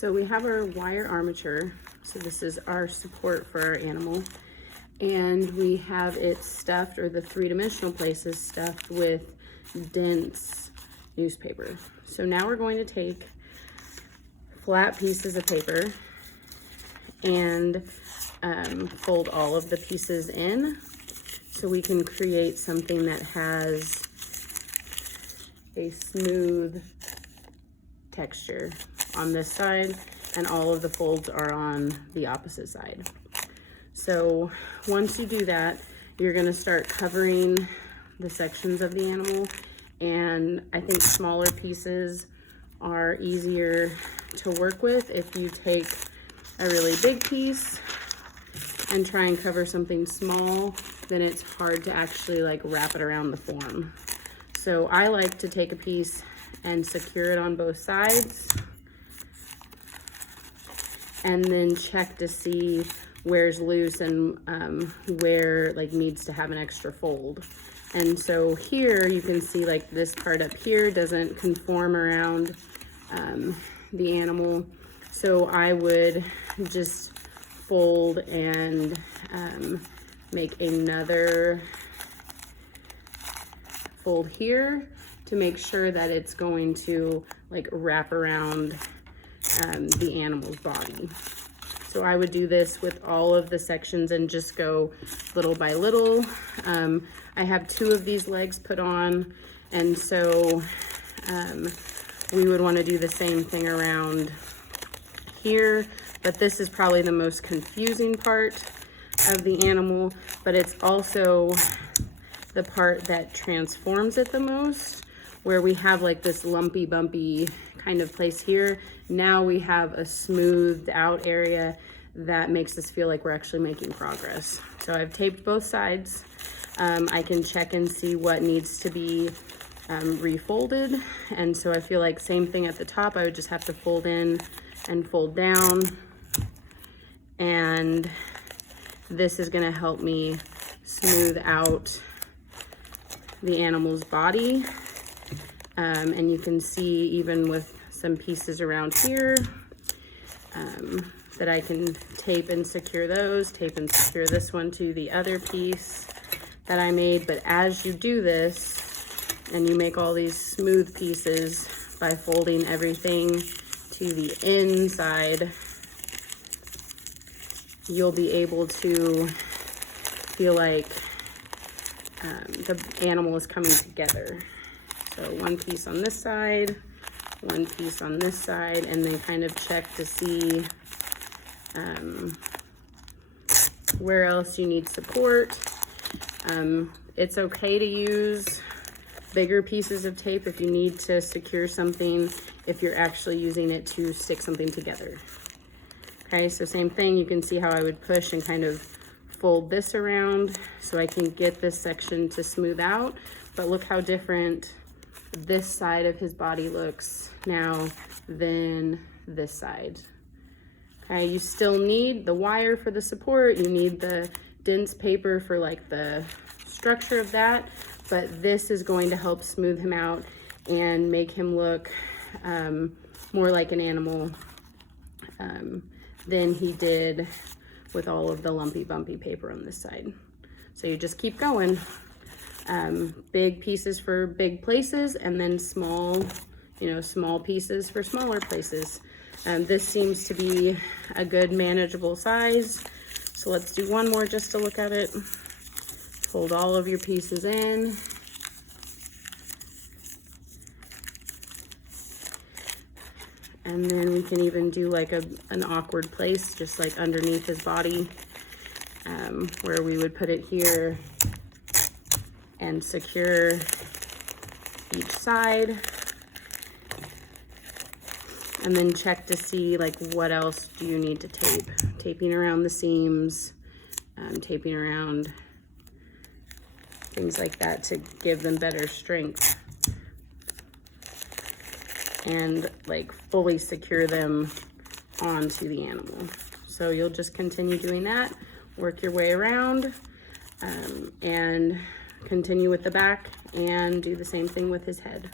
So we have our wire armature. So this is our support for our animal. And we have it stuffed, or the three-dimensional places stuffed with dense newspaper. So now we're going to take flat pieces of paper and fold all of the pieces in so we can create something that has a smooth texture on this side, and all of the folds are on the opposite side. So once you do that, you're going to start covering the sections of the animal, and I think smaller pieces are easier to work with. If you take a really big piece and try and cover something small, then it's hard to actually like wrap it around the form. So I like to take a piece and secure it on both sides, and then check to see where's loose and where like needs to have an extra fold. And so here you can see like this part up here doesn't conform around the animal. So I would just fold and make another fold here to make sure that it's going to like wrap around the animal's body. So I would do this with all of the sections and just go little by little. I have 2 of these legs put on, and so we would want to do the same thing around here, but this is probably the most confusing part of the animal, but it's also the part that transforms it the most, where we have like this lumpy bumpy kind of place here. Now we have a smoothed out area that makes us feel like we're actually making progress. So I've taped both sides. I can check and see what needs to be refolded, and so I feel like same thing at the top. I would just have to fold in and fold down, and this is going to help me smooth out the animal's body. And you can see even with some pieces around here that I can tape and secure those, tape and secure this one to the other piece that I made. But as you do this and you make all these smooth pieces by folding everything to the inside, you'll be able to feel like the animal is coming together. So one piece on this side, one piece on this side, and then kind of check to see where else you need support. It's okay to use bigger pieces of tape if you need to secure something, if you're actually using it to stick something together. Okay, so same thing, you can see how I would push and kind of fold this around so I can get this section to smooth out. But look how different this side of his body looks now than this side. Okay, you still need the wire for the support, you need the dense paper for like the structure of that, but this is going to help smooth him out and make him look more like an animal than he did with all of the lumpy bumpy paper on this side. So you just keep going. Big pieces for big places, and then small, small pieces for smaller places. This seems to be a good manageable size. So let's do one more just to look at it. Fold all of your pieces in. And then we can even do like an awkward place, just like underneath his body, where we would put it here and secure each side. And then check to see like what else do you need to tape. Taping around the seams, taping around things like that to give them better strength. And like fully secure them onto the animal. So you'll just continue doing that, work your way around, and continue with the back and do the same thing with his head.